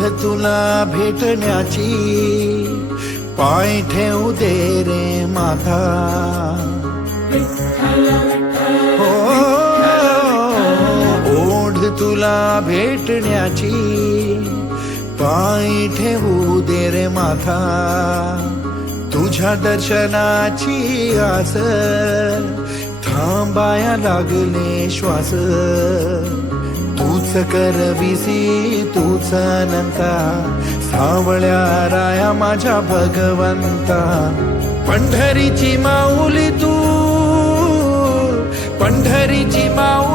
तुला भेटण्याची, पाय ठेवू दे रे माथा. हो, ओढ तुला भेटण्याची, पाय ठेवू दे रे माथा. तुझ्या दर्शनाची आस, थांबाया लागले श्वास. तूच करविसी तूच अनंता, सावळ्या राया माझ्या भगवंता. पंढरीची माऊली तू, पंढरीची माऊली